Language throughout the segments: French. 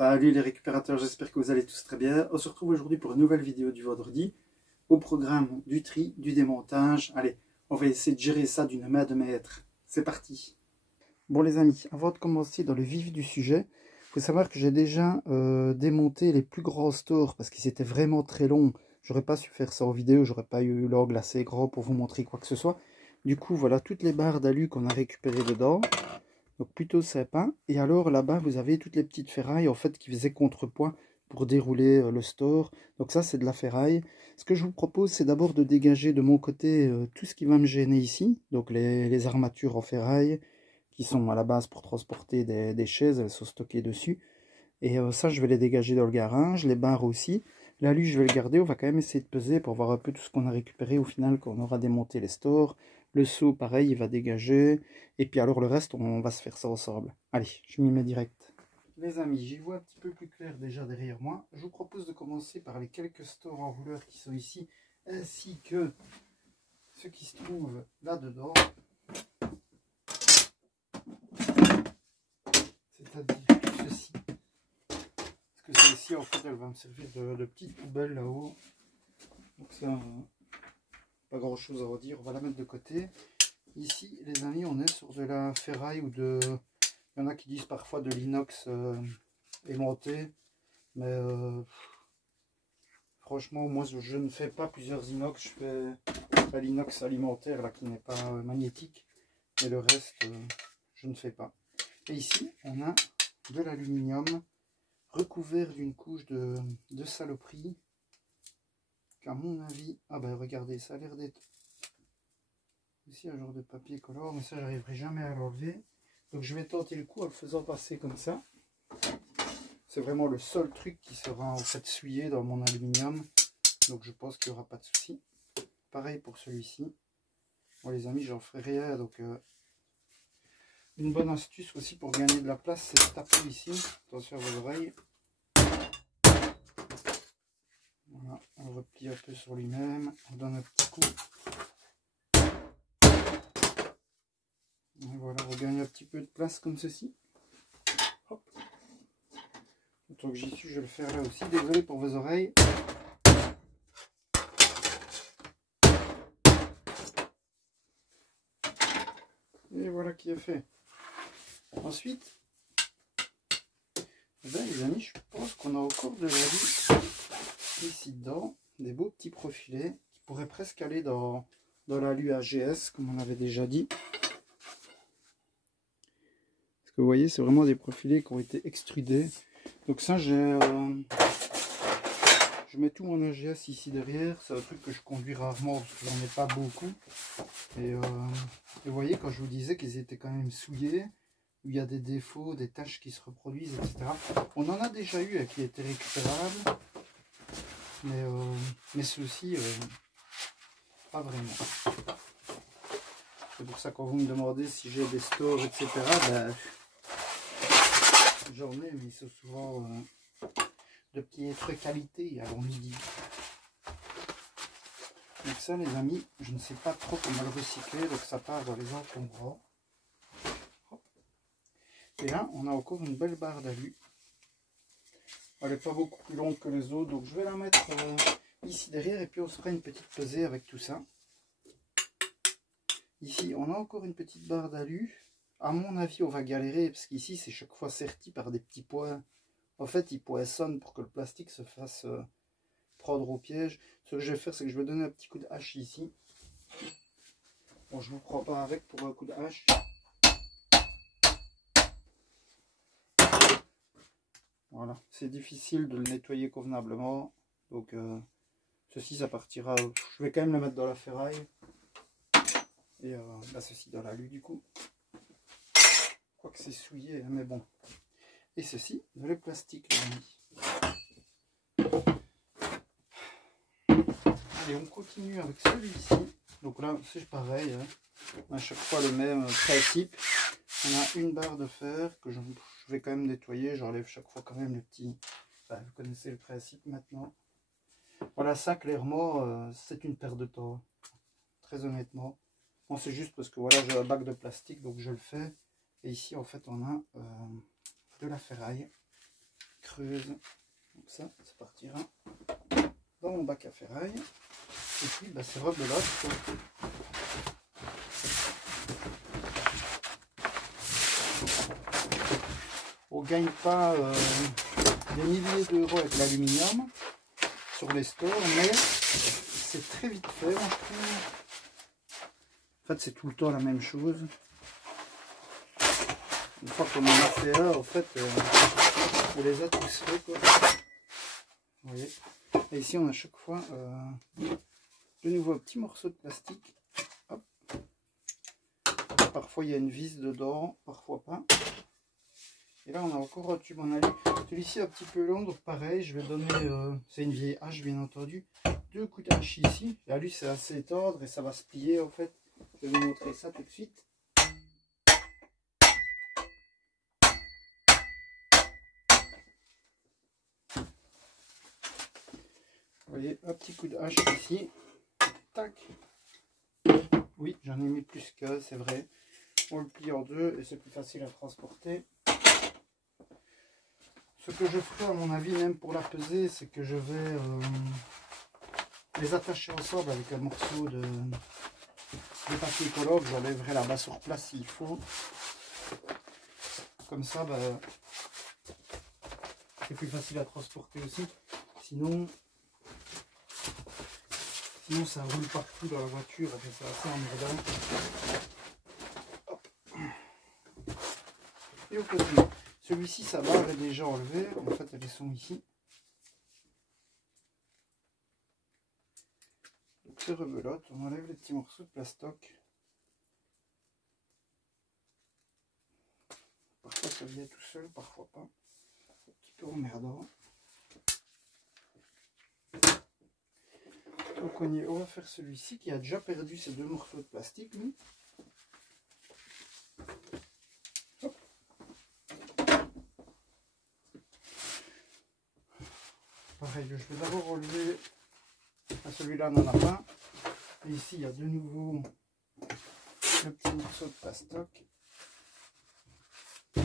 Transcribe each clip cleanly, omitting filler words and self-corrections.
Salut les récupérateurs, j'espère que vous allez tous très bien. On se retrouve aujourd'hui pour une nouvelle vidéo du vendredi. Au programme du tri, du démontage. Allez, on va essayer de gérer ça d'une main de maître. C'est parti. Bon les amis, avant de commencer dans le vif du sujet, il faut savoir que j'ai déjà démonté les plus gros stores parce qu'ils étaient vraiment très longs. J'aurais pas su faire ça en vidéo, j'aurais pas eu l'angle assez grand pour vous montrer quoi que ce soit. Du coup, voilà toutes les barres d'alu qu'on a récupérées dedans. Donc plutôt sympa. Et alors là-bas, vous avez toutes les petites ferrailles en fait qui faisaient contrepoids pour dérouler le store. Donc ça, c'est de la ferraille. Ce que je vous propose, c'est d'abord de dégager de mon côté tout ce qui va me gêner ici. Donc les armatures en ferraille qui sont à la base pour transporter des chaises, elles sont stockées dessus. Et ça, je vais les dégager dans le garage. Les barres aussi. L'alu, je vais le garder. On va quand même essayer de peser pour voir un peu tout ce qu'on a récupéré au final quand on aura démonté les stores. Le seau, pareil, il va dégager. Et puis alors le reste, on va se faire ça ensemble. Allez, je m'y mets direct. Les amis, j'y vois un petit peu plus clair déjà derrière moi. Je vous propose de commencer par les quelques stores enrouleurs qui sont ici, ainsi que ceux qui se trouvent là-dedans. C'est-à-dire ceci. Parce que celle-ci, en fait, elle va me servir de petite poubelle là-haut. Donc ça, pas grand-chose à redire. On va la mettre de côté. Ici, les amis, on est sur de la ferraille ou de... Il y en a qui disent parfois de l'inox aimanté. Mais franchement, moi, je ne fais pas plusieurs inox. Je fais l'inox alimentaire, là, qui n'est pas magnétique. Mais le reste, je ne fais pas. Et ici, on a de l'aluminium recouvert d'une couche de saloperie. Qu'à mon avis... Ah ben, regardez, ça a l'air d'être... Ici, un genre de papier collant, mais ça, j'arriverai jamais à l'enlever. Donc je vais tenter le coup en le faisant passer comme ça. C'est vraiment le seul truc qui sera en fait souillé dans mon aluminium. Donc je pense qu'il n'y aura pas de souci. Pareil pour celui-ci. Bon les amis, j'en ferai rien. Donc une bonne astuce aussi pour gagner de la place, c'est de taper ici. Attention à vos oreilles. Voilà, on replie un peu sur lui-même. On donne un petit coup. Et voilà, on gagne un petit peu de place comme ceci. Hop. Tant que j'y suis, je vais le faire là aussi. Désolé pour vos oreilles. Et voilà qui est fait. Ensuite, eh bien, les amis, je pense qu'on a encore de l'alu ici dedans. Des beaux petits profilés qui pourraient presque aller dans l'alu AGS, comme on avait déjà dit. Parce que vous voyez, c'est vraiment des profilés qui ont été extrudés. Donc ça, je mets tout mon AGS ici derrière. C'est un truc que je conduis rarement parce que j'en ai pas beaucoup. Et vous voyez, quand je vous disais qu'ils étaient quand même souillés, où il y a des défauts, des taches qui se reproduisent, etc. On en a déjà eu qui étaient récupérables. Mais ceux-ci, pas vraiment. C'est pour ça que quand vous me demandez si j'ai des stores, etc., ben, j'en ai, mais ils sont souvent de piètre qualité, allons-nous dire. Donc ça, les amis, je ne sais pas trop comment le recycler, donc ça part dans les encombrants. Et là, on a encore une belle barre d'alu. Elle n'est pas beaucoup plus longue que les autres, donc je vais la mettre ici derrière et puis on se fera une petite pesée avec tout ça. Ici, on a encore une petite barre d'alu. À mon avis, on va galérer parce qu'ici, c'est chaque fois serti par des petits points. En fait, ils poinçonnent pour que le plastique se fasse prendre au piège. Ce que je vais faire, c'est que je vais donner un petit coup de hache ici. Bon, je ne vous prends pas avec pour un coup de hache. Voilà, c'est difficile de le nettoyer convenablement. Donc, ceci, ça partira. Je vais quand même le mettre dans la ferraille. Et là, ceci dans l'alu du coup. Quoique c'est souillé, mais bon. Et ceci dans le plastique, les amis. Allez, on continue avec celui-ci. Donc là, c'est pareil. Hein. À chaque fois le même principe. On a une barre de fer que je vais quand même nettoyer. J'enlève chaque fois quand même le petit... Enfin, vous connaissez le principe maintenant. Voilà, ça clairement, c'est une perte de temps. Très honnêtement. Bon, c'est juste parce que voilà, j'ai un bac de plastique, donc je le fais. Et ici, en fait, on a de la ferraille creuse. Donc ça partira dans mon bac à ferraille. Et puis bah, c'est rebelote. On ne gagne pas des milliers d'euros avec l'aluminium sur les stores, mais c'est très vite fait, moi, je trouve. En fait, c'est tout le temps la même chose. Une fois qu'on en a fait un, en fait, on les a tous faits, quoi. Vous voyez. Et ici, on a chaque fois de nouveau un petit morceau de plastique. Hop. Parfois, il y a une vis dedans, parfois pas. Et là, on a encore un tube en alu. Celui-ci est un petit peu long, donc pareil, je vais donner, c'est une vieille hache, bien entendu, 2 coups de hache ici. L'alu, c'est assez tendre et ça va se plier, en fait. Je vais vous montrer ça tout de suite. Vous voyez, un petit coup de hache ici. Tac. Oui, j'en ai mis plus qu'un, c'est vrai. On le plie en deux et c'est plus facile à transporter. Ce que je ferai, à mon avis, même pour la peser, c'est que je vais les attacher ensemble avec un morceau de papier collant. J'enlèverai là-bas sur place s'il faut. Comme ça, bah, c'est plus facile à transporter aussi. Sinon ça roule partout dans la voiture et c'est assez emmerdant. Hop. Et au côté, celui-ci, sa barre est déjà enlevée. En fait, elles sont ici. Donc c'est rebelote. On enlève les petits morceaux de plastoc. Parfois ça vient tout seul, parfois pas. Un petit peu emmerdant. Donc on va faire celui-ci qui a déjà perdu ses 2 morceaux de plastique, lui. Hop. Pareil, je vais d'abord enlever. Celui-là n'en a pas. Et ici il y a de nouveau le petit morceau de plastoc. Et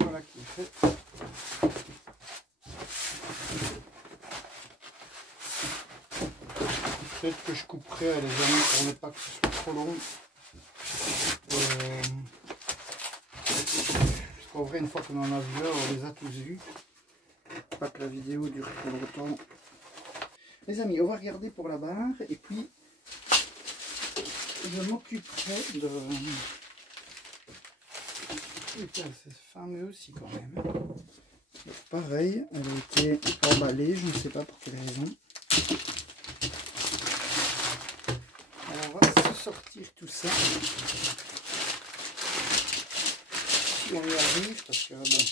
voilà qui est fait. Peut-être que je couperai les amis pour ne pas que ce soit trop long. Parce qu'en vrai, une fois qu'on en a vu un, on les a tous vus. Pas que la vidéo dure trop longtemps. Les amis, on va regarder pour la barre et puis je m'occuperai de... Putain, c'est fameux aussi quand même. Donc, pareil, elle a été emballée, je ne sais pas pour quelle raison. Alors, on va se sortir tout ça. Si on y arrive, parce que bon...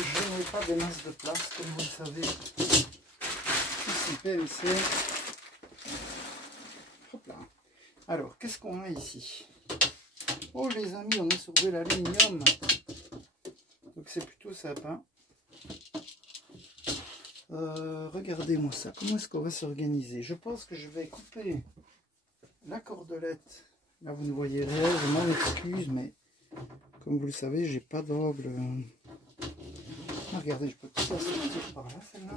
Je n'ai pas des masses de place, comme vous le savez. Ici, PMC. Hop là. Alors, qu'est-ce qu'on a ici? Oh les amis, on est sur de l'aluminium. Donc c'est plutôt sympa. Regardez-moi ça. Comment est-ce qu'on va s'organiser? Je pense que je vais couper la cordelette. Là, vous ne voyez rien. Je m'en excuse, mais comme vous le savez, j'ai pas d'angle. Ah, regardez, je peux tout ça sortir par là, celle-là.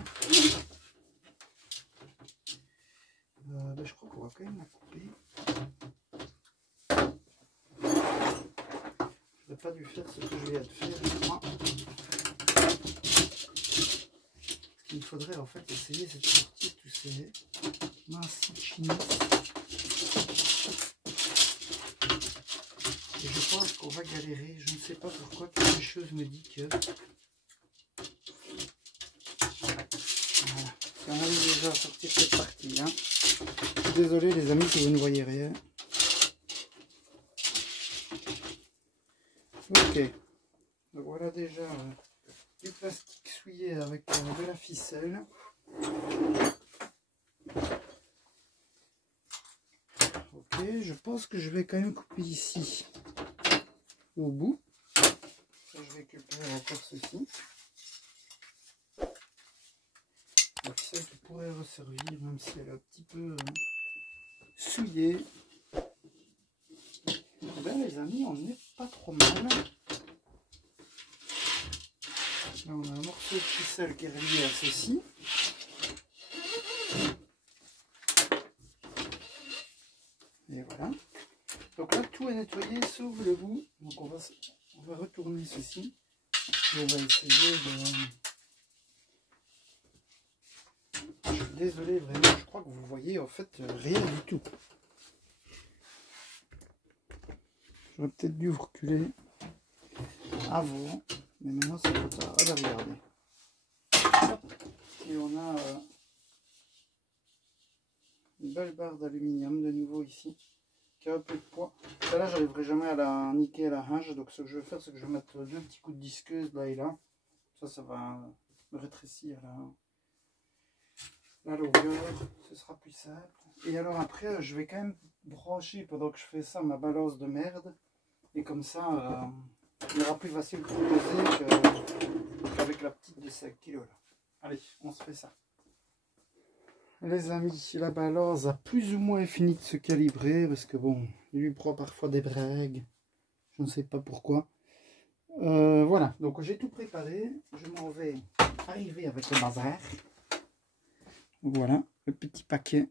Ben, je crois qu'on va quand même la couper. Je n'aurais pas dû faire ce que je viens de faire, je crois. Ce qu'il faudrait en fait essayer, c'est de sortir tous ces masses chinistes. Et je pense qu'on va galérer. Je ne sais pas pourquoi quelque chose me dit que... Voilà. On a déjà à sortir cette partie là. Je suis désolé les amis si vous ne voyez rien. Ok. Donc voilà déjà du plastique souillé avec de la ficelle. Ok, je pense que je vais quand même couper ici au bout. Je récupère encore ceci. La ficelle qui pourrait resservir, même si elle est un petit peu souillé. Ben, les amis, on n'est pas trop mal. Là, on a un morceau de ficelle qui est relié à ceci. Et voilà. Donc là, tout est nettoyé sauf le bout. Donc on va retourner ceci. Et on va essayer de... Je suis désolé, vraiment, je crois que vous voyez en fait rien du tout. J'aurais peut-être dû vous reculer avant, mais maintenant c'est trop tard. Ah bah regardez. Et on a une belle barre d'aluminium de nouveau ici, qui a un peu de poids. Là, j'arriverai jamais à la niquer à la hinge, donc ce que je vais faire, c'est que je vais mettre deux petits coups de disqueuse là et là. Ça va me rétrécir la longueur, ce sera plus simple. Et alors après, je vais quand même brancher pendant que je fais ça ma balance de merde. Et comme ça, il aura plus facile pour peser qu'avec la petite de 5 kg là. Allez, on se fait ça. Les amis, la balance a plus ou moins fini de se calibrer parce que bon, il lui prend parfois des brègues. Je ne sais pas pourquoi. Voilà, donc j'ai tout préparé. Je m'en vais arriver avec le bazar. Voilà, le petit paquet.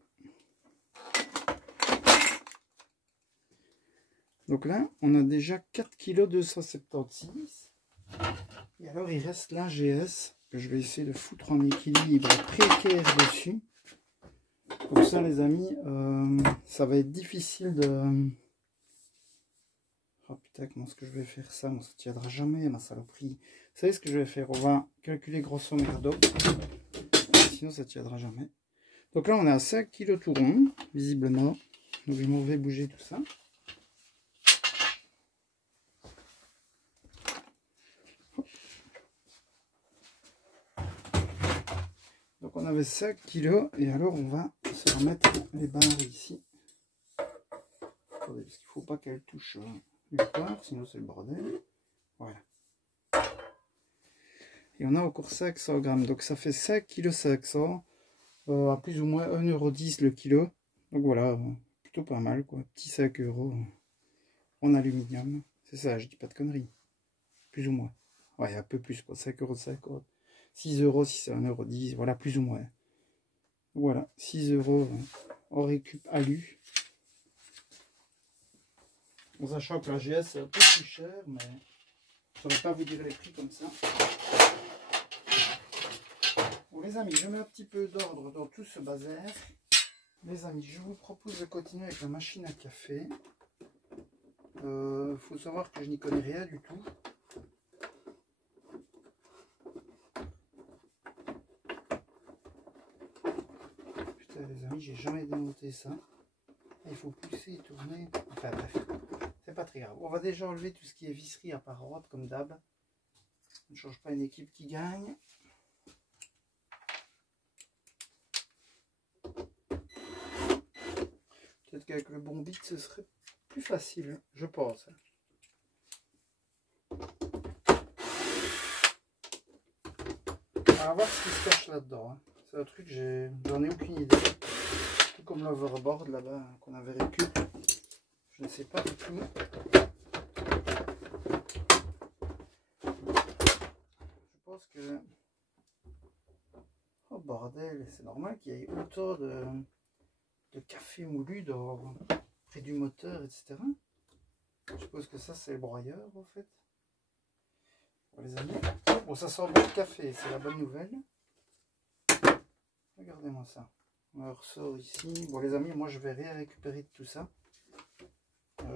Donc là, on a déjà 4,276 kg. Et alors, il reste l'AGS que je vais essayer de foutre en équilibre précaire dessus. Comme ça, les amis, ça va être difficile de... Oh putain, comment est-ce que je vais faire ça? Moi, ça ne tiendra jamais, ma saloperie. Vous savez ce que je vais faire? On va calculer grosso merdo. Sinon, ça ne tiendra jamais. Donc là, on est à 5 kg tout rond, visiblement. Donc, je m'en vais bouger tout ça. Donc on avait 5 kg et alors on va se remettre les barres ici. Attendez, parce qu'il ne faut pas qu'elles touchent nulle part, sinon c'est le bordel. Voilà. Et on a encore 500 grammes, donc ça fait 5,5 kg à plus ou moins 1,10 € le kilo. Donc voilà, plutôt pas mal quoi, petit 5 € en aluminium. C'est ça, je dis pas de conneries. Plus ou moins. Ouais, un peu plus quoi, 5,50 €. 6 € si c'est 1,10 €, voilà, plus ou moins. Voilà, 6 € en récup alu. En sachant que la GS c'est un peu plus cher, mais je ne saurais pas vous dire les prix comme ça. Bon les amis, je mets un petit peu d'ordre dans tout ce bazar. Les amis, je vous propose de continuer avec la machine à café. Faut savoir que je n'y connais rien du tout. Les amis, j'ai jamais démonté ça. Il faut pousser et tourner. Enfin bref, c'est pas très grave. On va déjà enlever tout ce qui est visserie apparente comme d'hab. On ne change pas une équipe qui gagne. Peut-être qu'avec le bon bit ce serait plus facile, je pense. On va voir ce qui se cache là-dedans. C'est un truc, j'en ai aucune idée. Tout comme l'overboard là-bas qu'on avait récup. Je ne sais pas du tout. Je pense que... Oh bordel, c'est normal qu'il y ait autant de café moulu près du moteur, etc. Je suppose que ça c'est le broyeur en fait. Bon, les amis. Bon, ça sent bon le café, c'est la bonne nouvelle. Regardez-moi ça. On ressort ici. Bon les amis, moi je vais rien récupérer de tout ça.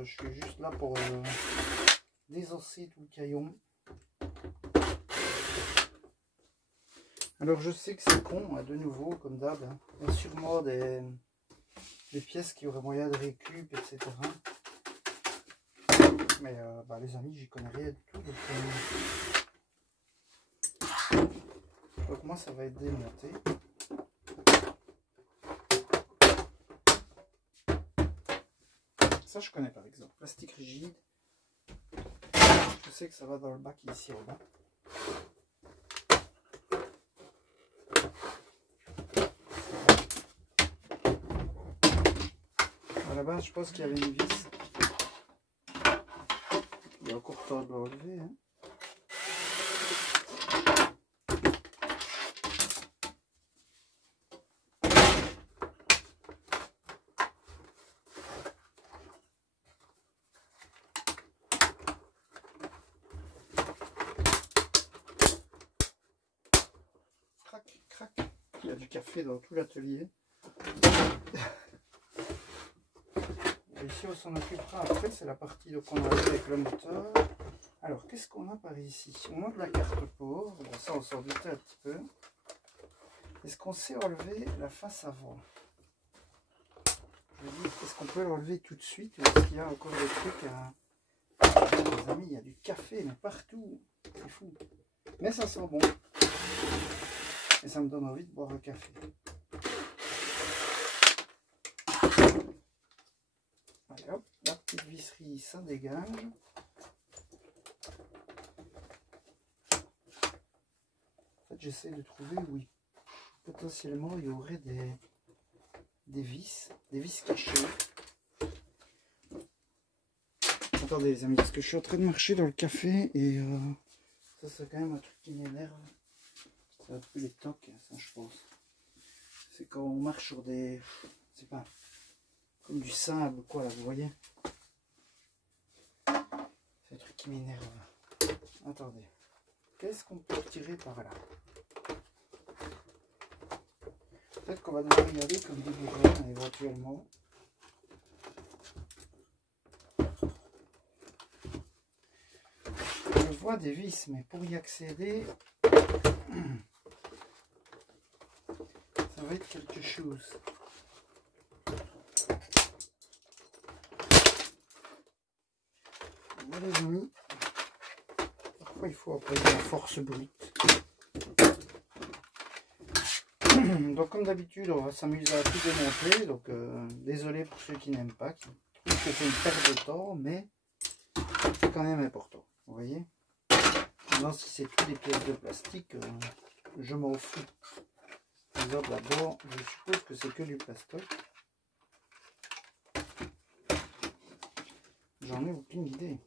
Je suis juste là pour désosser tout le caillon. Alors je sais que c'est con, hein, de nouveau, comme d'hab. Hein. Il y a sûrement des pièces qui auraient moyen de récup, etc. Mais bah, les amis, j'y connais rien du tout. Donc moi ça va être démonté. Ça je connais par exemple. Plastique rigide. Je sais que ça va dans le bac ici en bas. À la base, je pense qu'il y avait une vis. Il y a encore temps de l'enlever. Hein. Crac, crac. Il y a du café dans tout l'atelier. Ici, on s'en occupera après. C'est la partie qu'on a avec le moteur. Alors, qu'est-ce qu'on a par ici? On a de la carte pauvre. Bon, ça, on s'en doutait un petit peu. Est-ce qu'on sait enlever la face avant? Je me dis, est-ce qu'on peut l'enlever tout de suite? Ou est-ce qu'il y a encore des trucs à... Les amis, il y a du café, mais partout. C'est fou. Mais ça sent bon. Et ça me donne envie de boire un café. Allez hop, la petite visserie, ça dégage. En fait, j'essaie de trouver où potentiellement il y aurait des vis cachées. Attendez les amis, parce que je suis en train de marcher dans le café et ça c'est quand même un truc qui m'énerve. C'est un peu les tocs, ça je pense. C'est quand on marche sur des... c'est pas... comme du sable quoi là, vous voyez. C'est un truc qui m'énerve. Attendez. Qu'est-ce qu'on peut retirer par là? Peut-être qu'on va devoir regarder comme des bourrins éventuellement. Je vois des vis, mais pour y accéder, ça va être quelque chose. Voilà les amis. Parfois il faut employer la force brute. Donc comme d'habitude on va s'amuser à tout démonter. Donc désolé pour ceux qui n'aiment pas, qui trouvent que c'est une perte de temps, mais c'est quand même important. Vous voyez. Maintenant si c'est que des pièces de plastique, je m'en fous. Par exemple là-bas, je suppose que c'est que du plastoc. J'en ai aucune idée.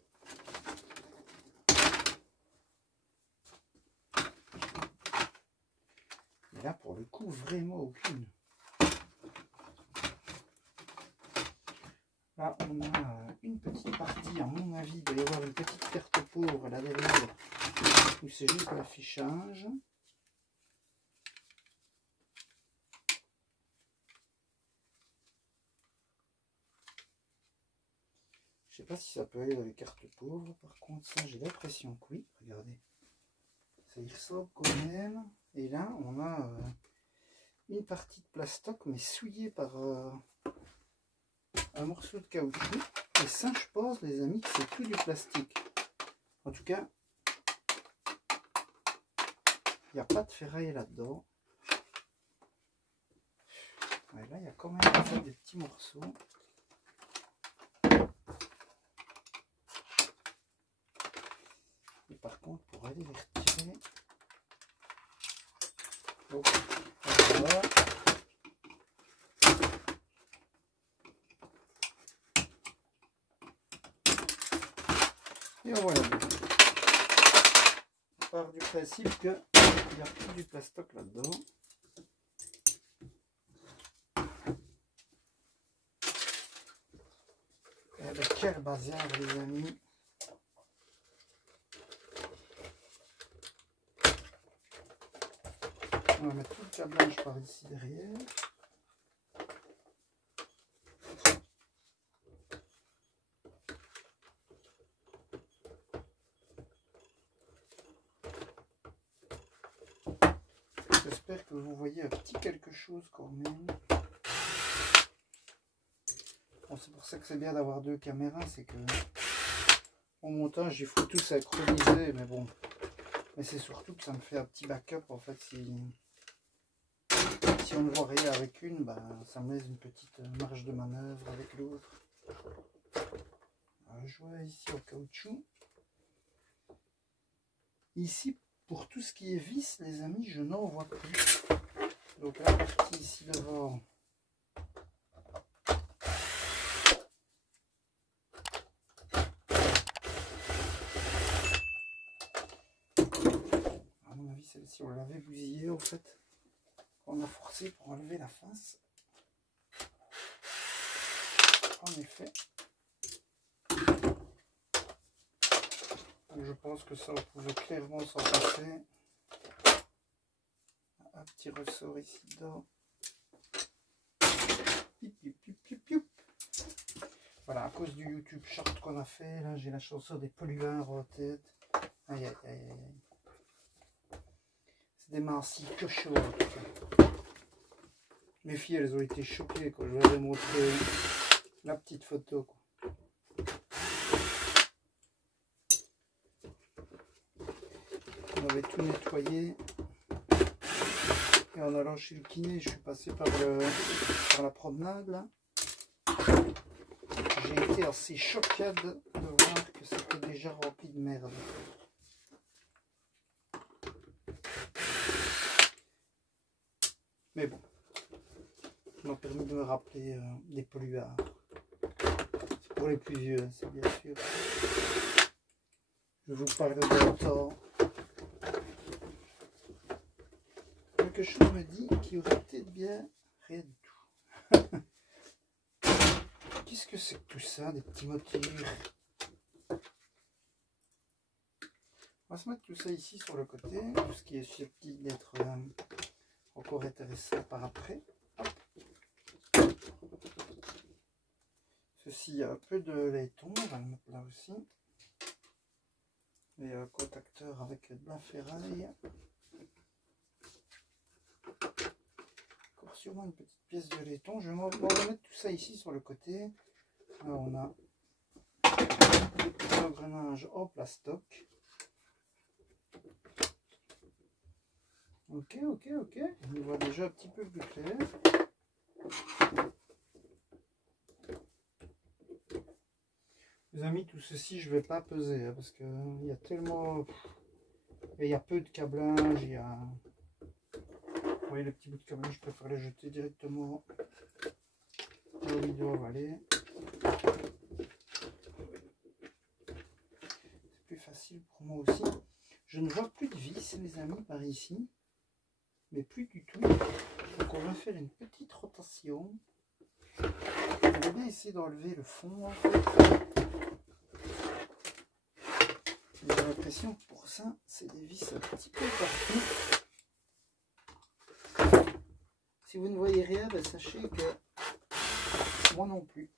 Et là, pour le coup, vraiment aucune. Là, on a une petite partie, à mon avis, il doit y avoir une petite carte pauvre là derrière, où c'est juste l'affichage. Je sais pas si ça peut aller dans les cartes pauvres, par contre, ça, j'ai l'impression que oui. Regardez, ça y ressemble quand même. Et là, on a une partie de plastoc, mais souillée par un morceau de caoutchouc. Et ça, je pense, les amis, que c'est plus du plastique. En tout cas, il n'y a pas de ferraille là-dedans. Ouais, là, il y a quand même en fait, des petits morceaux. Et par contre, pour aller les retirer... Donc, voilà. Et voilà. On part du principe qu'il n'y a plus du plastoc là-dedans. Et ben, quel bazar les amis. On va mettre tout le câblage par ici derrière. J'espère que vous voyez un petit quelque chose quand même. Bon, c'est pour ça que c'est bien d'avoir deux caméras, c'est que au montage il faut tout synchroniser, mais bon. Mais c'est surtout que ça me fait un petit backup en fait. Si on ne voit rien avec une, bah, ça me laisse une petite marge de manœuvre avec l'autre. Je vois ici au caoutchouc. Ici, pour tout ce qui est vis, les amis, je n'en vois plus. Donc la partie ici devant, celle-ci, on l'avait bousillée en fait. On a forcé pour enlever la face. En effet. Donc je pense que ça, on pouvait clairement s'en passer. Un petit ressort ici dedans. Voilà, à cause du YouTube short qu'on a fait, là j'ai la chanson des pollueurs en tête. Aïe aïe aïe aïe. C'est des mains si que chaudes en tout cas. Mes filles, elles ont été choquées quand je leur ai montré la petite photo, quoi. On avait tout nettoyé. Et en allant chez le kiné, je suis passé par la promenade là. J'ai été assez choqué de voir que c'était déjà rempli de merde. Mais bon, ça m'a permis de me rappeler des polluards. C'est pour les plus vieux, c'est bien sûr. Je vous parle de longtemps. Quelque chose me dit qu'il y aurait peut-être bien rien du tout. Qu'est-ce que c'est que tout ça, des petits motifs? On va se mettre tout ça ici sur le côté, tout ce qui est susceptible d'être encore intéressant par après. Hop. Ceci a un peu de laiton, on va le mettre là aussi. Et un contacteur avec de la ferraille. Encore sûrement une petite pièce de laiton. Je vais mettre tout ça ici sur le côté. Là on a l'engrenage en plastoc. Ok, ok, ok. On y voit déjà un petit peu plus clair. Les amis, tout ceci, je ne vais pas peser hein, parce qu'il y a tellement... Il y a peu de câblage, il y a... Vous voyez les petits bouts de câblage, je préfère les jeter directement là où ils doivent aller. C'est plus facile pour moi aussi. Je ne vois plus de vis, les amis, par ici. Mais plus du tout. Donc on va faire une petite rotation. On va bien essayer d'enlever le fond en fait. J'ai l'impression que pour ça, c'est des vis un petit peu partout. Si vous ne voyez rien, ben sachez que moi non plus.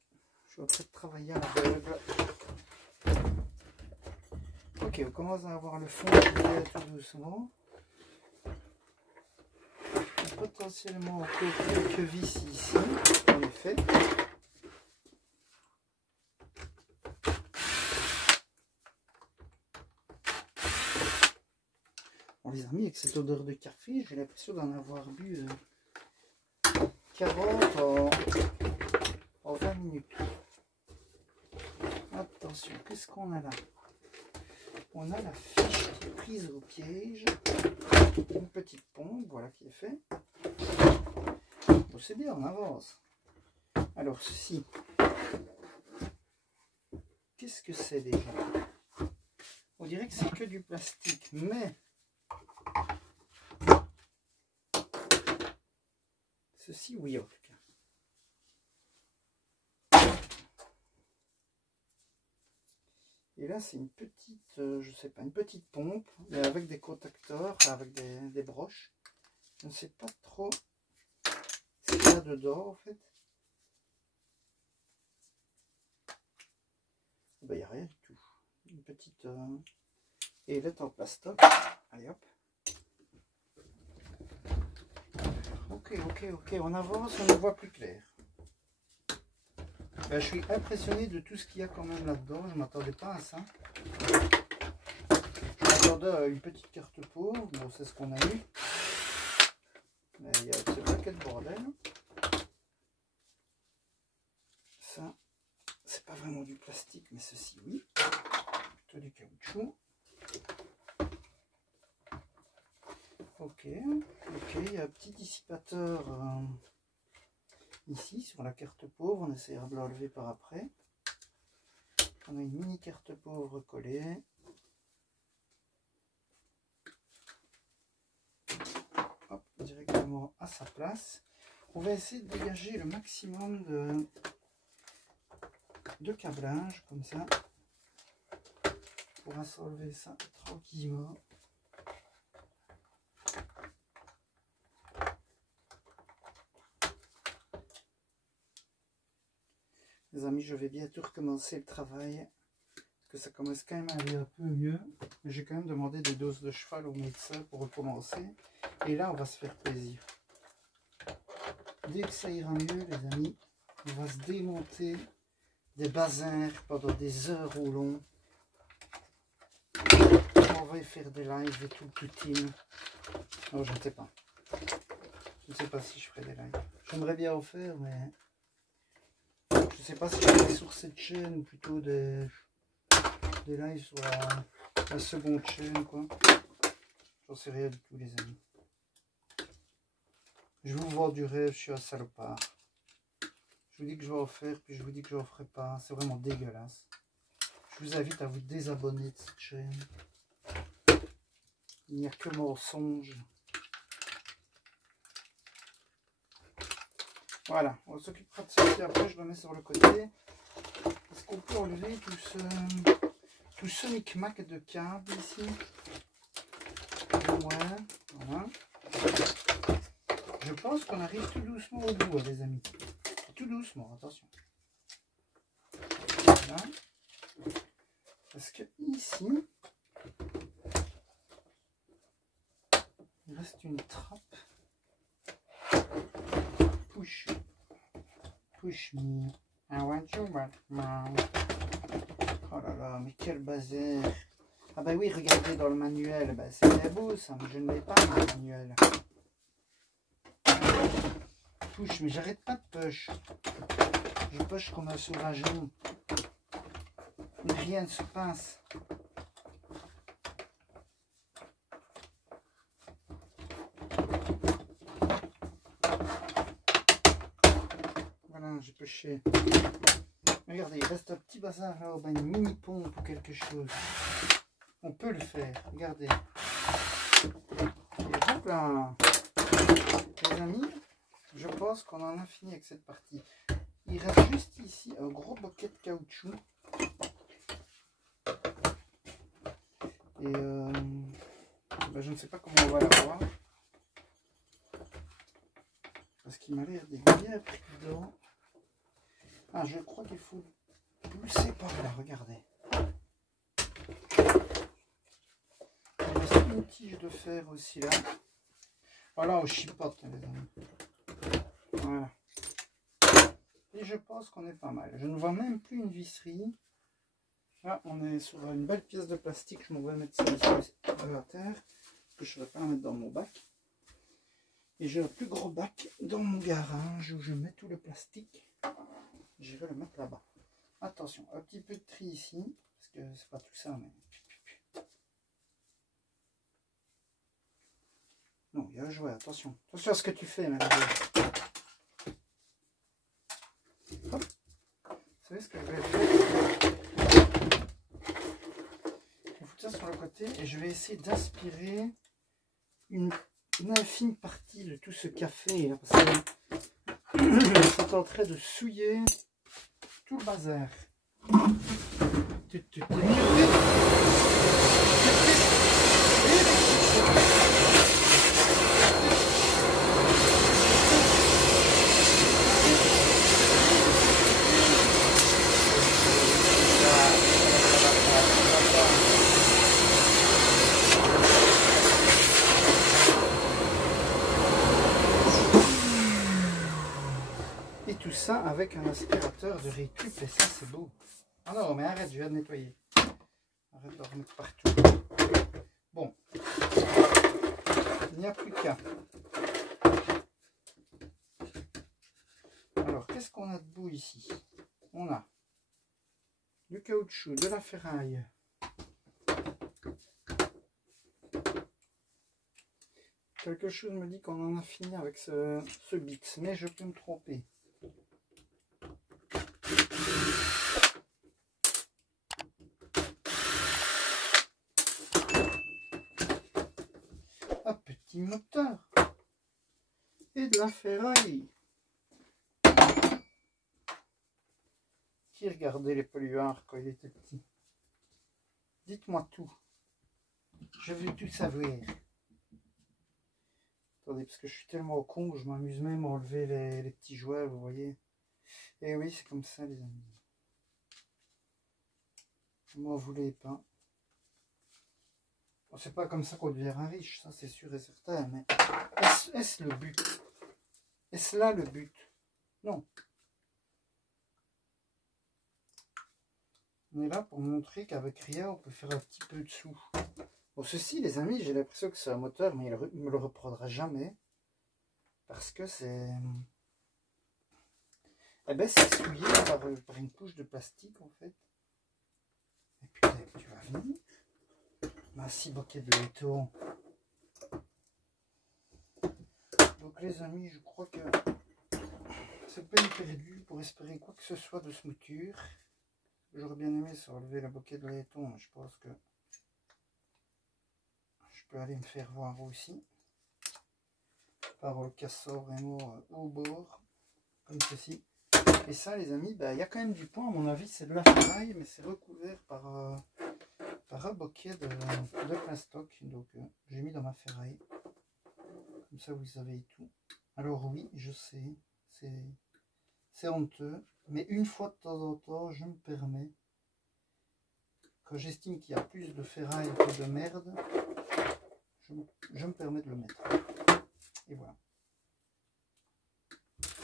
Je suis en train de travailler à l'aveugle. Ok, on commence à avoir le fond tout doucement. Potentiellement encore quelques vis ici, en effet. Bon, les amis, avec cette odeur de café, j'ai l'impression d'en avoir bu 40 en 20 minutes. Attention, qu'est-ce qu'on a là? On a la fiche qui est prise au piège. Une petite pompe, voilà qui est fait. Bon, c'est bien, on avance. Alors ceci, qu'est-ce que c'est déjà? On dirait que c'est que du plastique, mais ceci, oui, en tout cas. Et là, c'est une petite, je sais pas, une petite pompe, mais avec des contacteurs, avec des broches. Je ne sais pas trop ce qu'il y a dedans, en fait. Ben, il n'y a rien du tout. Une petite... Et elle est en plastoc. Allez, hop. Ok, ok, ok. On avance, on ne voit plus clair. Ben, je suis impressionné de tout ce qu'il y a quand même là-dedans. Je ne m'attendais pas à ça. Je m'attendais à une petite carte pauvre. Bon, c'est ce qu'on a eu. Mais il y a ce paquet de bordel. Ça, c'est pas vraiment du plastique, mais ceci, oui. Plutôt du caoutchouc. Ok, ok. Il y a un petit dissipateur ici sur la carte pauvre. On essaiera de l'enlever par après. On a une mini carte pauvre collée. correctement à sa place. On va essayer de dégager le maximum de câblage, comme ça. On pourra s'enlever ça tranquillement. Les amis, je vais bientôt recommencer le travail. Que ça commence quand même à aller un peu mieux. J'ai quand même demandé des doses de cheval au médecin pour recommencer. Et là, on va se faire plaisir. Dès que ça ira mieux, les amis, on va se démonter des bazars pendant des heures au long. On va y faire des lives et tout le poutine. Non, je ne sais pas. Je ne sais pas si je ferai des lives. J'aimerais bien en faire, mais je ne sais pas si je ferai sur cette chaîne ou plutôt des lives sur la seconde chaîne, quoi. J'en sais rien du tout, les amis. Je vous vends du rêve, je suis un salopard. Je vous dis que je vais en faire, puis je vous dis que je n'en ferai pas. C'est vraiment dégueulasse. Je vous invite à vous désabonner de cette chaîne. Il n'y a que mensonge. Voilà, on s'occupera de ça. Après, je le mets sur le côté. Est-ce qu'on peut enlever tout ce micmac de câble ici? Ouais, voilà. Je pense qu'on arrive tout doucement au bout, les amis. Tout doucement, attention. Voilà. Parce que ici, il reste une trappe. Push. Push me. I want you back, man. Oh là là, mais quel bazar. Ah bah oui, regardez dans le manuel. Bah, c'est bien beau ça, mais je ne l'ai pas dans le manuel. Push, mais j'arrête pas de push. Je push comme un sauvageon. Mais rien ne se passe. Voilà, j'ai pushé. Regardez, il reste un petit bazar là, ben une mini pompe ou quelque chose. On peut le faire, regardez. Et hop là. Les amis, je pense qu'on en a fini avec cette partie. Il reste juste ici un gros boquet de caoutchouc. Et ben je ne sais pas comment on va l'avoir. Parce qu'il m'a l'air d'être bien pris dedans. Ah, je crois qu'il faut pousser par là, regardez. Il reste une tige de fer aussi là. Voilà, on chipote, les amis. Voilà. Et je pense qu'on est pas mal. Je ne vois même plus une visserie. Là, on est sur une belle pièce de plastique. Je m'en vais mettre ça ici à terre. Parce que je ne vais pas la mettre dans mon bac. Et j'ai un plus gros bac dans mon garage où je mets tout le plastique. Je vais le mettre là-bas. Attention, un petit peu de tri ici. Parce que c'est pas tout ça, mais... Non, il y a un jouet, attention. Attention à ce que tu fais, madame. Hop. Vous savez ce que je vais faire? Je vais foutre ça sur le côté et je vais essayer d'aspirer une infime partie de tout ce café. Là, parce que c'est en train de souiller tout le bazar. Et tout ça avec un aspirateur de récup, et ça c'est beau. Ah non, mais arrête, je viens de nettoyer. Arrête de remettre partout. Bon. Il n'y a plus qu'à. Alors, qu'est-ce qu'on a de beau ici? On a du caoutchouc, de la ferraille. Quelque chose me dit qu'on en a fini avec ce Bix, mais je peux me tromper. Un petit moteur. et de la ferraille. Qui regardait les polluards quand il était petit? Dites-moi tout. Je veux tout savoir. Attendez, parce que je suis tellement con que je m'amuse même à enlever les petits jouets, vous voyez. Et oui, c'est comme ça, les amis. Moi, vous voulez pas. Bon, c'est pas comme ça qu'on deviendra riche, ça c'est sûr et certain, mais est-ce le but? Est-ce là le but? Non. On est là pour montrer qu'avec rien, on peut faire un petit peu de sous. Bon, ceci, les amis, j'ai l'impression que c'est un moteur, mais il ne me le reprendra jamais. Parce que c'est... Eh ben, c'est souillé par une couche de plastique, en fait. Et puis, tu vas venir. Ma 6 bouquets de laiton. Donc, les amis, je crois que c'est peine perdue pour espérer quoi que ce soit de ce mouture. J'aurais bien aimé se relever la bouquet de laiton, mais je pense que je peux aller me faire voir aussi. Par le casseur vraiment au bord, comme ceci. Et ça, les amis, bah, y a quand même du point, à mon avis, c'est de la ferraille, mais c'est recouvert par un bouquet de plastoc. Donc, j'ai mis dans ma ferraille. Comme ça, vous savez tout. Alors oui, je sais, c'est honteux, mais une fois de temps en temps, je me permets, quand j'estime qu'il y a plus de ferraille que de merde, je me permets de le mettre. Et voilà.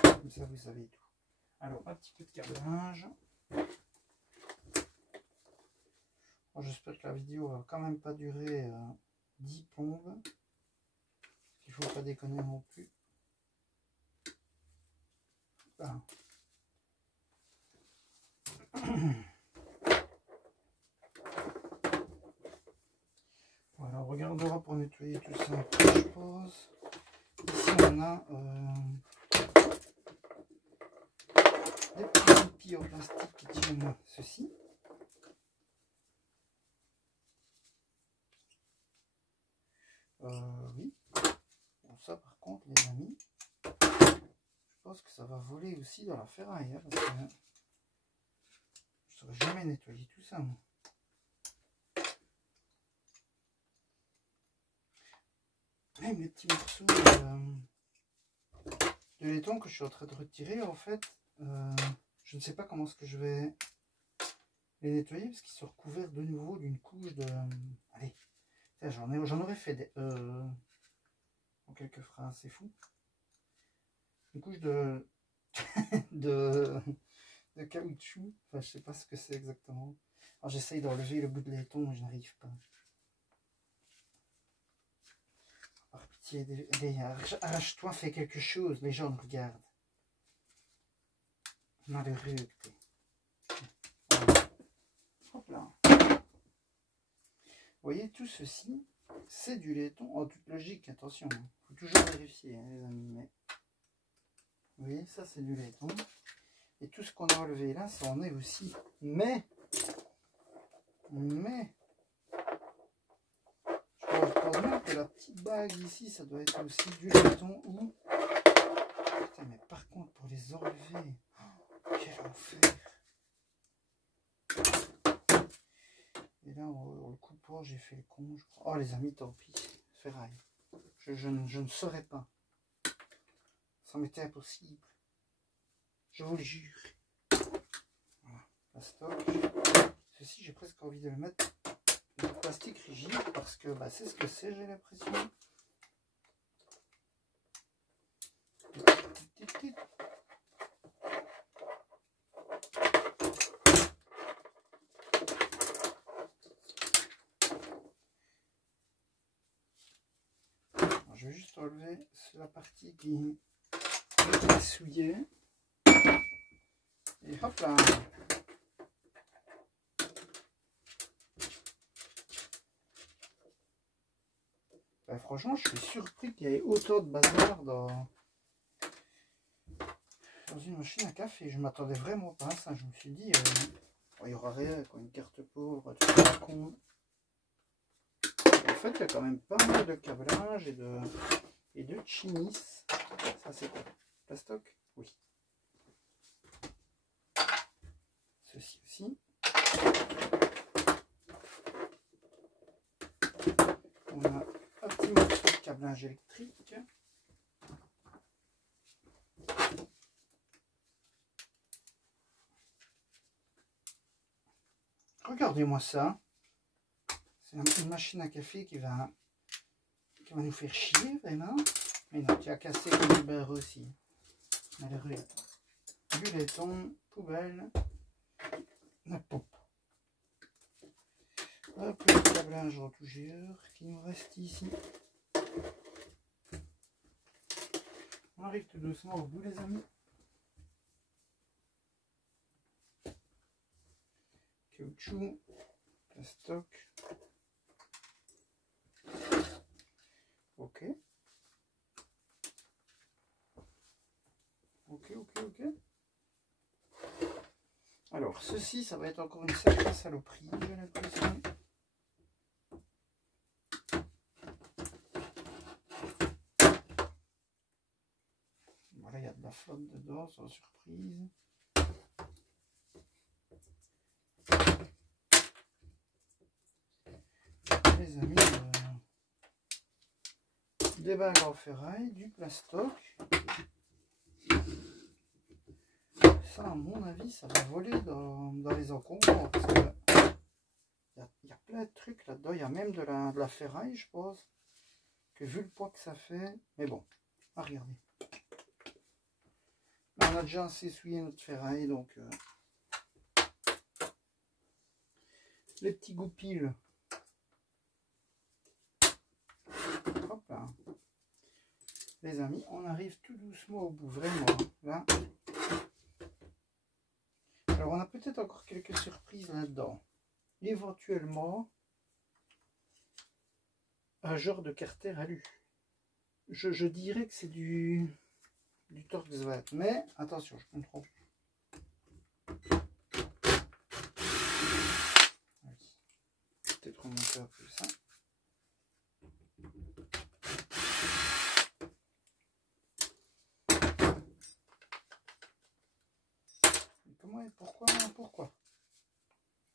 Comme ça, vous savez tout. Alors, un petit peu de câblage. Bon, j'espère que la vidéo va quand même pas durer 10 plombes. Il faut pas déconner non plus. Voilà. Voilà, on regardera pour nettoyer tout ça après, je pense. Ici, on a des petits pieds en plastique qui tiennent ceci. Oui. Bon, ça, par contre, les amis, je pense que ça va voler aussi dans la ferraille. Hein, parce que je ne saurais jamais nettoyer tout ça, moi. Même les petits morceaux de laiton que je suis en train de retirer, en fait, je ne sais pas comment est-ce que je vais les nettoyer parce qu'ils sont recouverts de nouveau d'une couche de... Allez, j'en aurais fait des... en quelques phrases, c'est fou. Une couche de... de caoutchouc, enfin je sais pas ce que c'est exactement. Alors j'essaye d'enlever le bout de laiton, mais je n'arrive pas. Par pitié, arrache-toi, fais quelque chose, les gens me regardent. Malheureux que t'es. Voilà. Hop là. Vous voyez, tout ceci, c'est du laiton, en toute logique, attention, il faut toujours vérifier, hein, les amis, mais... Vous voyez, ça c'est du laiton. Et tout ce qu'on a enlevé là, ça en est aussi. Mais, je pense bien que la petite bague ici, ça doit être aussi du laiton ou... Putain, mais par contre, pour les enlever, oh, quel enfer. Et là, en le coupant, j'ai fait le con, je crois. Oh, les amis, tant pis, ferraille. Je ne saurais pas. Ça m'était impossible. Je vous le jure. Voilà, plastoc. Ceci, j'ai presque envie de le mettre dans le plastique rigide parce que bah, c'est ce que c'est, j'ai l'impression. Alors, je vais juste enlever la partie qui est souillée. Et hop là. Ben, franchement, je suis surpris qu'il y ait autant de bazar dans une machine à café. Je m'attendais vraiment pas à ça. Je me suis dit, il y aura rien, quoi, une carte pauvre, tout ça, con. En fait, il y a quand même pas mal de câblage et et 2 chinis. Ça c'est quoi? Plastoc? Oui. Ceci aussi. On a un petit morceau de câblage électrique. Regardez-moi ça. C'est une machine à café qui va nous faire chier, vraiment. Mais non, tu as cassé comme du beurre aussi. Malheureux. Du laiton, poubelle. La pompe. Hop, le câblage retoucheur qui nous reste ici. On arrive tout doucement au bout, les amis. Caoutchouc, plastoc. Ok. Ok. Alors, ceci, ça va être encore une sacrée saloperie, j'ai l'impression. Voilà, il y a de la flotte dedans, sans surprise. Les amis, des bagues en ferraille, du plastoc. Ça, à mon avis, ça va voler dans les encombrants, parce que il y a plein de trucs là-dedans. Il y a même de la ferraille, je pense, que vu le poids que ça fait. Mais bon, à regarder. Là, on a déjà assez essuyé notre ferraille, donc les petits goupilles. Hop là. Les amis, on arrive tout doucement au bout, vraiment. Là. Alors, on a peut-être encore quelques surprises là-dedans. Éventuellement, un genre de carter alu. Je dirais que c'est du Torx-Watt, mais attention, je me trompe. Peut-être remonter un peu ça. Comment et pourquoi?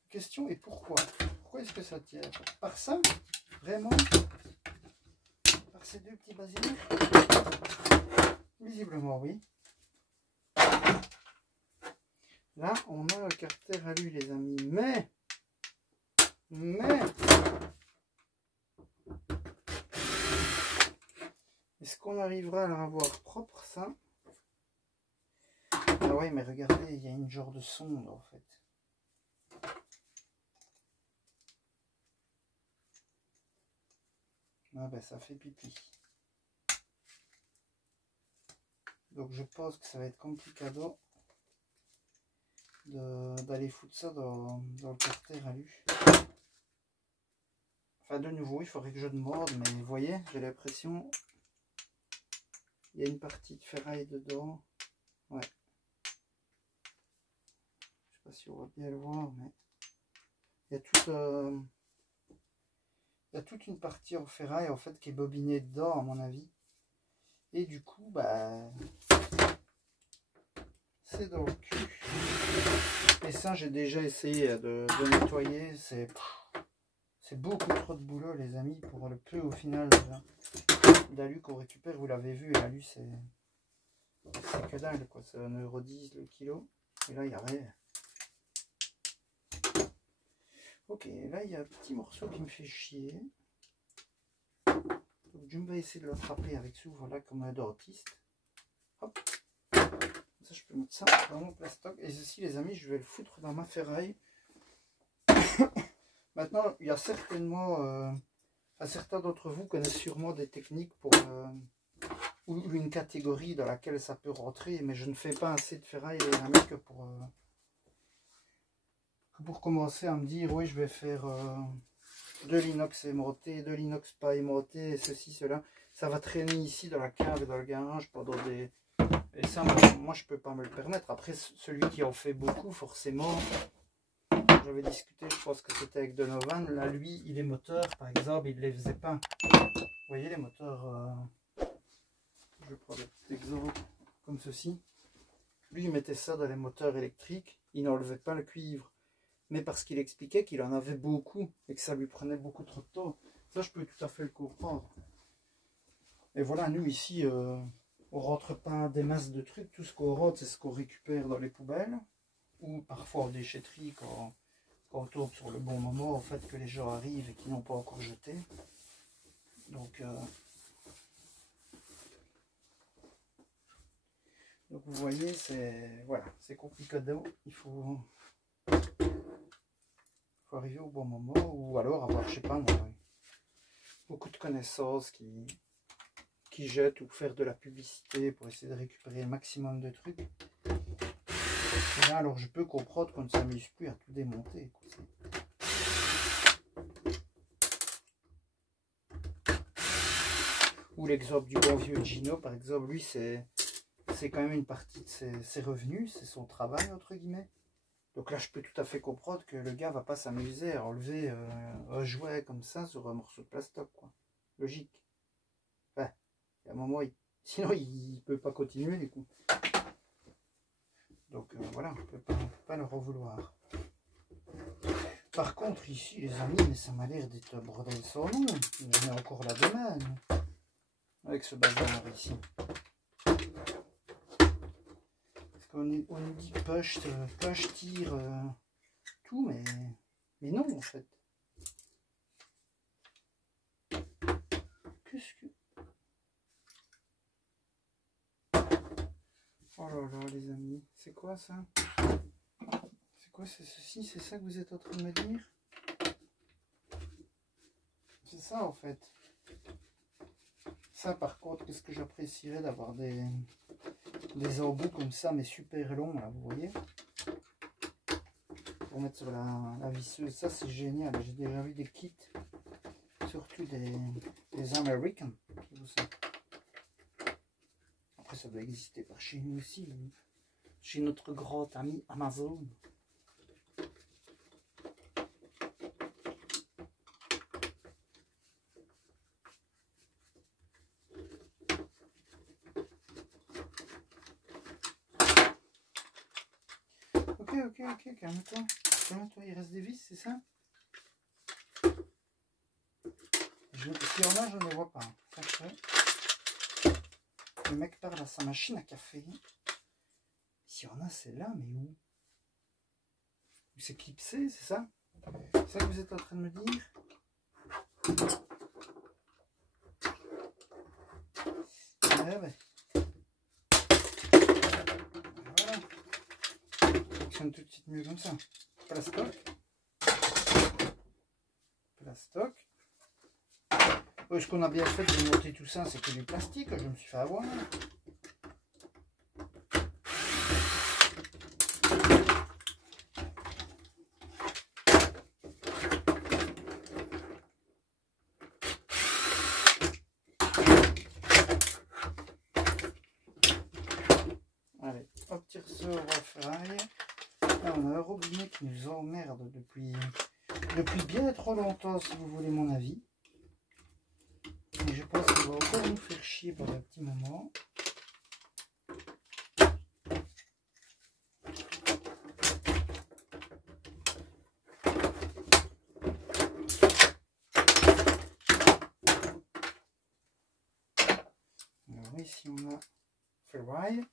La question est pourquoi? Pourquoi est-ce que ça tient? Par ça? Vraiment? Par ces deux petits basinets? Visiblement, oui. Là, on a le carter alu, les amis. Mais est-ce qu'on arrivera à le avoir propre, ça? Ah ouais, mais regardez, il y a une genre de sonde, en fait. Ah ben, ça fait pipi. Donc je pense que ça va être compliqué d'aller foutre ça dans le carter alu. Enfin, de nouveau, il faudrait que je demande, mais vous voyez, j'ai l'impression il y a une partie de ferraille dedans. Ouais. Je sais pas si on va bien le voir, mais il y a toute une partie en ferraille en fait qui est bobinée dedans, à mon avis. Et du coup, bah, c'est dans le cul. Et ça, j'ai déjà essayé de nettoyer. C'est beaucoup trop de boulot, les amis, pour le peu au final d'alu qu'on récupère. Vous l'avez vu, l'alu, c'est que dalle, quoi. C'est 1,10 € le kilo. Et là, il n'y a rien. Ok, là, il y a un petit morceau qui me fait chier. Donc, je vais essayer de l'attraper avec ce ouvre-là comme un dentiste. Hop. Ça, je peux mettre ça dans mon plastoc. Et ceci, les amis, je vais le foutre dans ma ferraille. Maintenant, il y a certainement, certains d'entre vous connaissent sûrement des techniques pour ou une catégorie dans laquelle ça peut rentrer, mais je ne fais pas assez de ferraille, les amis, que pour commencer à me dire oui, je vais faire de l'inox aimanté, de l'inox pas aimanté, ceci, cela. Ça va traîner ici dans la cave et dans le garage pendant des... Et ça, moi, je peux pas me le permettre. Après, celui qui en fait beaucoup, forcément... J'avais discuté, je pense que c'était avec Donovan. Là, lui, il est moteur, par exemple, il ne les faisait pas. Vous voyez, les moteurs je prends des petits exemples comme ceci. Lui, il mettait ça dans les moteurs électriques, il n'enlevait pas le cuivre. Mais parce qu'il expliquait qu'il en avait beaucoup et que ça lui prenait beaucoup trop de temps. Ça, je peux tout à fait le comprendre. Et voilà, nous ici, on rentre pas des masses de trucs. Tout ce qu'on rentre, c'est ce qu'on récupère dans les poubelles. Ou parfois en déchetterie quand on tourne sur le bon moment, en fait, que les gens arrivent et qui n'ont pas encore jeté. Donc vous voyez, c'est voilà, c'est compliqué. Il faut arriver au bon moment, ou alors avoir, je sais pas moi, beaucoup de connaissances qui jettent, ou faire de la publicité pour essayer de récupérer le maximum de trucs. Et là, alors je peux comprendre qu'on ne s'amuse plus à tout démonter. Ou l'exemple du bon vieux Gino, par exemple, lui c'est quand même une partie de ses revenus, c'est son travail entre guillemets. Donc là, je peux tout à fait comprendre que le gars va pas s'amuser à enlever un jouet comme ça sur un morceau de plastoc, quoi. Logique. Enfin, il y a un moment, sinon il peut pas continuer les coups. Donc voilà, on peut pas leur en vouloir. Par contre, ici, les amis, mais ça m'a l'air d'être un bordel sans nom. J'en ai encore la demande avec ce bazar ici. On nous dit push, tire, tout, mais non en fait. Qu'est-ce que... Oh là là les amis, c'est quoi ça? C'est quoi ceci? C'est ça que vous êtes en train de me dire? C'est ça en fait. Ça par contre, qu'est-ce que j'apprécierais d'avoir des embouts comme ça, mais super longs là, vous voyez, pour mettre sur la visseuse. Ça c'est génial, j'ai déjà vu des kits, surtout des Americans qui font ça. Après ça doit exister par chez nous aussi, chez notre grand ami Amazon. Ok, calme-toi. Calme-toi, il reste des vis, c'est ça? S'il y en a, je ne les vois pas. Le mec parle à sa machine à café. S'il y en a, c'est là, mais où? C'est clipsé, c'est ça? C'est ça que vous êtes en train de me dire? Ouais, ouais. Voilà. Ça fonctionne tout de suite mieux comme ça. Plastoc. Plastoc. Ouais, ce qu'on a bien fait de monter tout ça, c'est que du plastique, je me suis fait avoir. Allez, hop, tire ce refrail. Là, on a un robinet qui nous emmerde depuis bien trop longtemps, si vous voulez mon avis. Et je pense qu'il va encore nous faire chier pendant un petit moment. Alors ici on a Ferraille.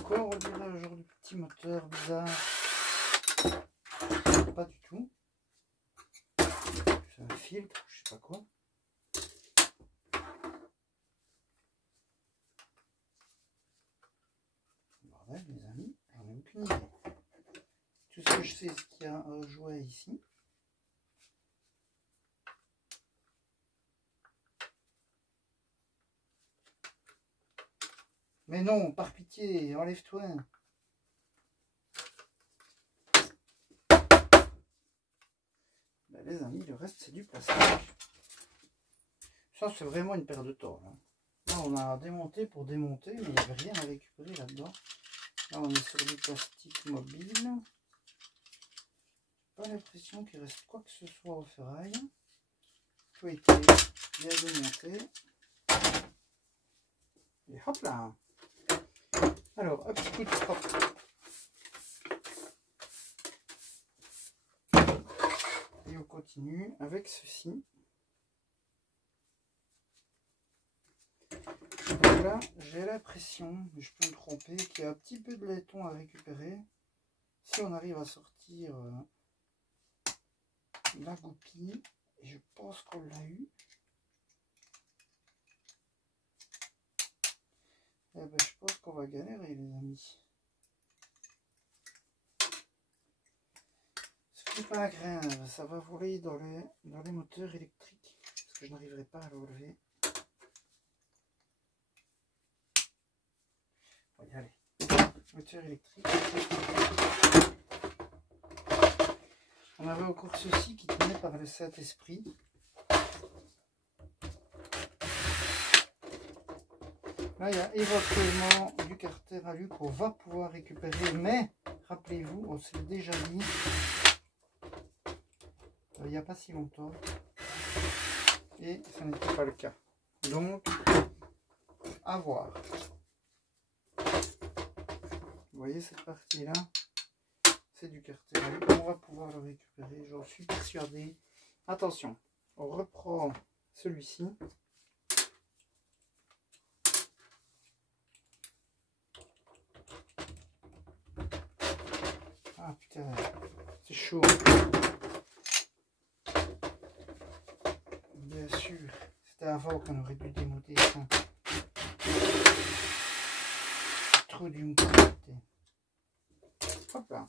Encore on dirait un genre de petit moteur bizarre. Pas du tout. C'est un filtre, je sais pas quoi. Bordel les amis, j'en ai aucune idée. Tout ce que je sais, c'est qu'il y a un jouet ici. Mais non, par pitié, enlève-toi. Ben, les amis, le reste c'est du plastique. Ça c'est vraiment une perte de temps. Là, on a démonté pour démonter, mais il n'y avait rien à récupérer là-dedans. Là on est sur du plastique mobile. Pas l'impression qu'il reste quoi que ce soit au ferraille. Tout a été bien démonté. Et hop là. Alors, un petit coup de propre. Et on continue avec ceci. Donc là, j'ai l'impression, je peux me tromper, qu'il y a un petit peu de laiton à récupérer. Si on arrive à sortir la goupille, et je pense qu'on l'a eu. Eh ben, je pense qu'on va galérer, les amis. Ce n'est pas grave, ça va voler dans les moteurs électriques, parce que je n'arriverai pas à le relever. Oui, allez. Moteur électrique. On avait encore ceci qui tenait par le Saint-Esprit. Là, il y a éventuellement du carter alu qu'on va pouvoir récupérer, mais rappelez-vous, on s'est déjà dit, il n'y a pas si longtemps, et ça n'était pas le cas. Donc, à voir. Vous voyez cette partie-là, c'est du carter alu, on va pouvoir le récupérer, j'en suis persuadé. Attention, on reprend celui-ci. Ah putain, c'est chaud. Bien sûr, c'était avant qu'on aurait dû démonter ça. Trop du mouton. Hop là.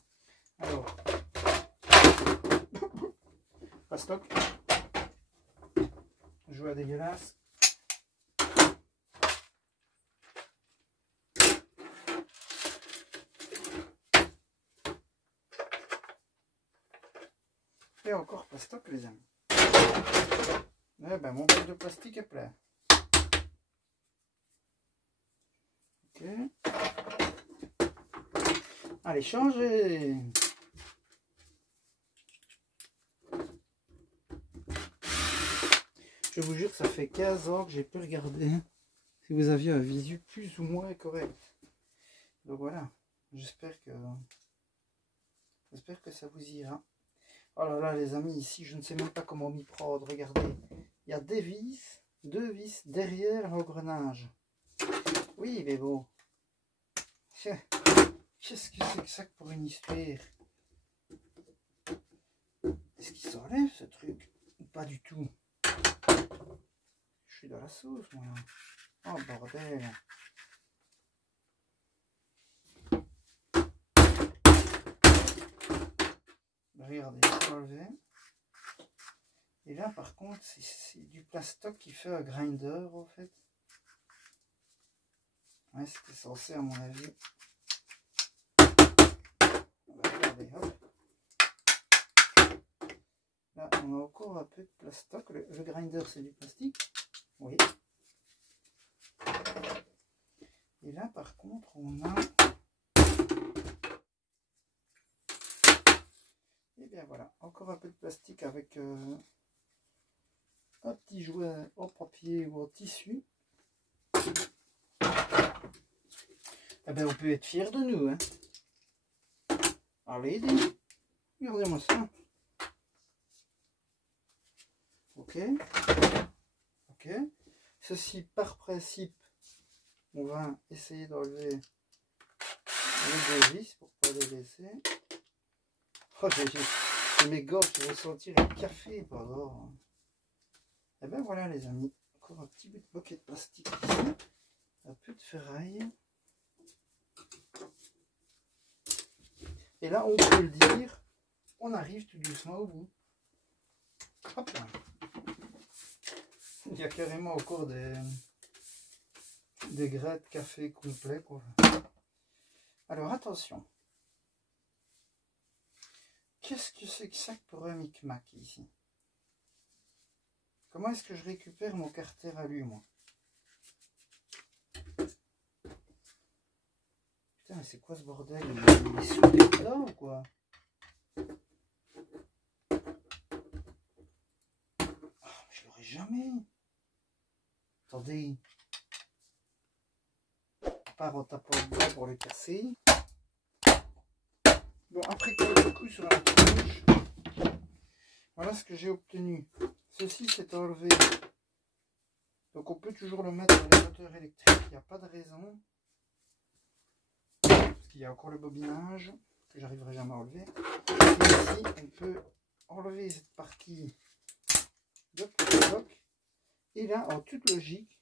Alors, pas stock. Joie dégueulasse. Et encore pas stock, les amis. Eh ben, mon bol de plastique est plein. Ok. Allez, changer. Je vous jure, ça fait 15 ans que j'ai pu regarder si vous aviez un visu plus ou moins correct. Donc voilà, j'espère que ça vous ira. Oh là là, les amis, ici, je ne sais même pas comment m'y prendre. Regardez, il y a des vis, 2 vis derrière l'engrenage. Oui, mais bon. Qu'est-ce que c'est que ça pour une histoire? Est-ce qu'il s'enlève ce truc? Ou pas du tout? Je suis dans la sauce, moi. Oh, bordel. Regardez, je vais enlever. Et là, par contre, c'est du plastoc qui fait un grinder, en fait. Ouais, c'était censé, à mon avis. Regardez, hop. Là, on a encore un peu de plastoc. Le grinder, c'est du plastique. Oui. Et là, par contre, on a... Et bien voilà, encore un peu de plastique avec un petit jouet en papier ou en tissu. Eh bien, on peut être fier de nous, hein. Allez, regardez-moi ça. Ok. Ok. Ceci, par principe, on va essayer d'enlever les deux vis pour ne pas les laisser. Oh, j'ai mes gorges qui vont sentir le café, pardon. Et ben voilà, les amis. Encore un petit bout de boquet de plastique ici. Un peu de ferraille. Et là, on peut le dire, on arrive tout doucement au bout. Hop là. Il y a carrément encore des grès de café complets, quoi. Alors, attention. Qu'est-ce que c'est que ça pour un micmac ici? Comment est-ce que je récupère mon carter alu, moi? Putain, mais c'est quoi ce bordel? Il est soudé dedans ou quoi? Oh, je l'aurais jamais. Attendez. part en tapant dedans pour le casser. Bon, après quelques coups sur la tronche, voilà ce que j'ai obtenu. Ceci s'est enlevé. Donc on peut toujours le mettre dans les moteurs électriques, il n'y a pas de raison. Parce qu'il y a encore le bobinage que j'arriverai jamais à enlever. Et ici, on peut enlever cette partie de bloc. Et là, en toute logique,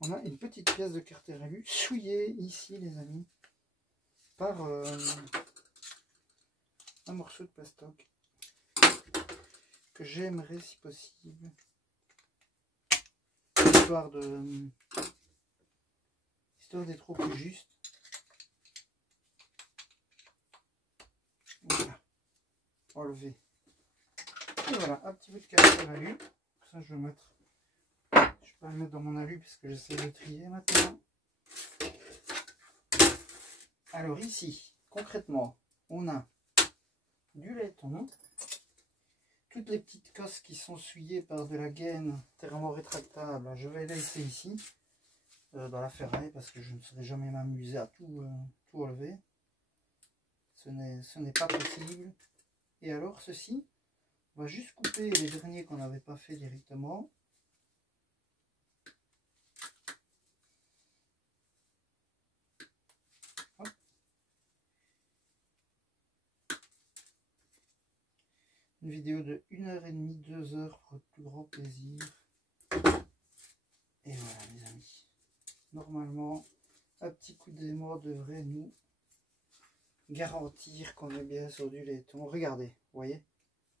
on a une petite pièce de Carter-Alu souillée ici, les amis, par un morceau de plastoc que j'aimerais, si possible, histoire d'être trop plus juste. Voilà, enlever. Et voilà, un petit peu de Carter-Alu. Ça, je vais mettre. Je peux le mettre dans mon alu puisque j'essaie de trier maintenant. Alors ici, concrètement, on a du laiton. Toutes les petites cosses qui sont souillées par de la gaine thermo rétractable, je vais laisser ici, dans la ferraille, parce que je ne serai jamais m'amuser à tout enlever. Ce n'est pas possible. Et alors ceci, on va juste couper les derniers qu'on n'avait pas fait directement. Hop. Une vidéo de 1h30, 2 heures pour le plus grand plaisir. Et voilà les amis. Normalement, un petit coup d'émoi devrait nous garantir qu'on est bien sur du laiton. Regardez, vous voyez,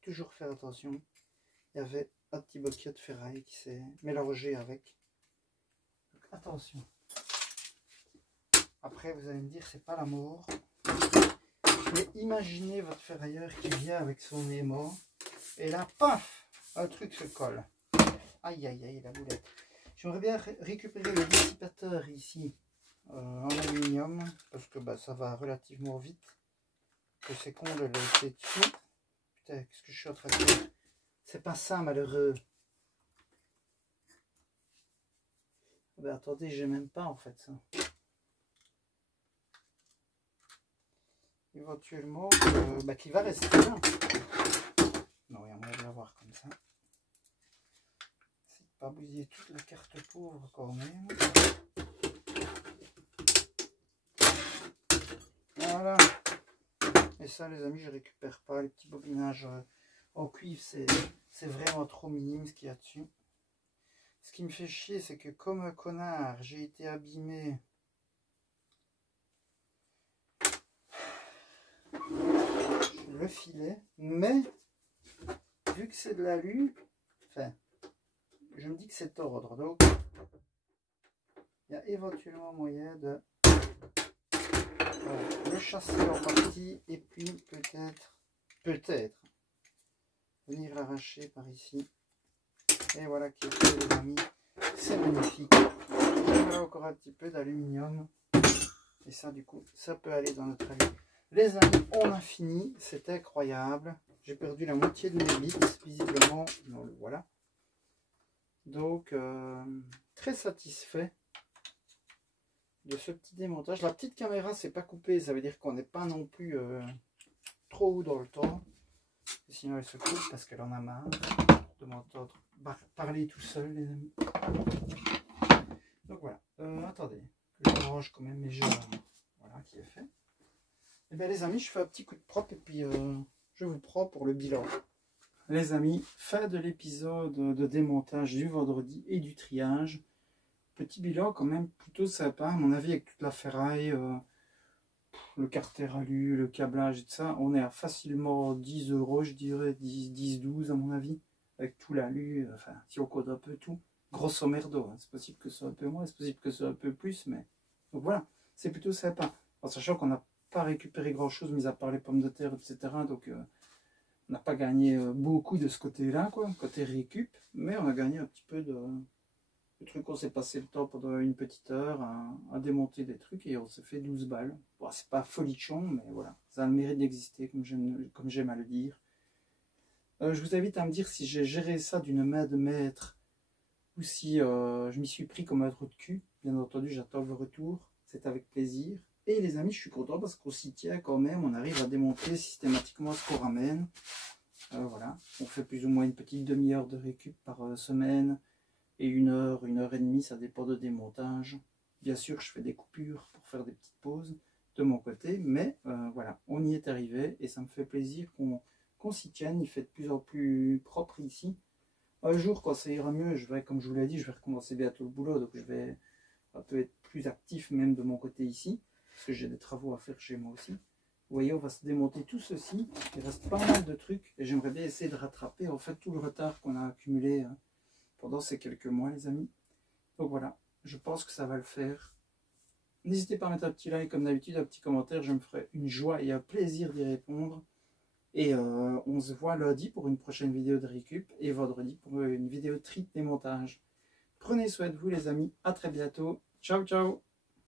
toujours faire attention. Il y avait un petit boquet de ferraille qui s'est mélangé avec. Donc, attention. Après, vous allez me dire, c'est pas la mort. Mais imaginez votre ferrailleur qui vient avec son aimant. Et là, paf, un truc se colle. Aïe, aïe, aïe, la boulette. J'aimerais bien récupérer le dissipateur ici en aluminium. Parce que bah, ça va relativement vite. Que c'est con de le laisser dessus. Putain, qu'est-ce que je suis en train de faire? C'est pas ça, malheureux. Ben, attendez, j'ai même pas en fait ça. Éventuellement, bah, qui va rester là. Non, il y a moyen de l'avoir comme ça. C'est de pas bousiller toute la carte pauvre quand même. Voilà. Et ça, les amis, je récupère pas. Les petits bobinages en cuivre, c'est vraiment trop minime ce qu'il y a dessus. Ce qui me fait chier, c'est que comme un connard, j'ai été abîmé. Le filet, mais vu que c'est de l'alu, enfin, je me dis que c'est tordre, donc il y a éventuellement moyen de le chasser en partie et puis peut-être venir l'arracher par ici. Et voilà qui est fait, les amis, c'est magnifique. Et voilà encore un petit peu d'aluminium et ça, du coup, ça peut aller dans notre alu. Les amis, on a fini, c'est incroyable. J'ai perdu la moitié de mes bits, visiblement, non, le voilà. Donc, très satisfait de ce petit démontage. La petite caméra, c'est pas coupé, ça veut dire qu'on n'est pas non plus trop haut dans le temps. Sinon, elle se coupe parce qu'elle en a marre de m'entendre parler tout seul, les amis. Donc voilà, attendez, que je range quand même mes jeux. Voilà, qui est fait. Et bien les amis, je fais un petit coup de propre et puis je vous prends pour le bilan. Les amis, fin de l'épisode de démontage du vendredi et du triage. Petit bilan quand même plutôt sympa, à mon avis, avec toute la ferraille, le Carter-Alu, le câblage et tout ça. On est à facilement 10 €, je dirais, 10-12 à mon avis, avec tout l'alu, enfin, si on code un peu tout. Grosso merdo, hein. C'est possible que ce soit un peu moins, c'est possible que ce soit un peu plus, mais... Donc voilà, c'est plutôt sympa. En sachant qu'on n'a pas récupéré grand chose mis à part les pommes de terre, etc. Donc on n'a pas gagné beaucoup de ce côté-là, quoi, côté récup, mais on a gagné un petit peu de truc. On s'est passé le temps pendant une petite heure à démonter des trucs et on s'est fait 12 balles. Bon, c'est pas folichon, mais voilà, ça a le mérite d'exister, comme j'aime à le dire. Je vous invite à me dire si j'ai géré ça d'une main de maître ou si je m'y suis pris comme un trou de cul. bien entendu, j'attends vos retours. C'est avec plaisir. Et les amis, je suis content parce qu'on s'y tient quand même. On arrive à démonter systématiquement ce qu'on ramène. Voilà, on fait plus ou moins une petite demi-heure de récup par semaine. Et 1 heure et demie, ça dépend de démontage. Bien sûr, je fais des coupures pour faire des petites pauses de mon côté. Mais voilà, on y est arrivé. Et ça me fait plaisir qu'on s'y tienne. Il fait de plus en plus propre ici. Un jour, quand ça ira mieux, comme je vous l'ai dit, je vais recommencer bientôt le boulot. Donc je vais un peu être plus actif même de mon côté ici. Parce que j'ai des travaux à faire chez moi aussi. Vous voyez, on va se démonter tout ceci. Il reste pas mal de trucs. Et j'aimerais bien essayer de rattraper en fait tout le retard qu'on a accumulé pendant ces quelques mois, les amis. Donc voilà, je pense que ça va le faire. N'hésitez pas à mettre un petit like comme d'habitude, un petit commentaire. Je me ferai une joie et un plaisir d'y répondre. Et on se voit lundi pour une prochaine vidéo de récup. Et vendredi pour une vidéo de tri démontage. Prenez soin de vous, les amis. À très bientôt. Ciao, ciao.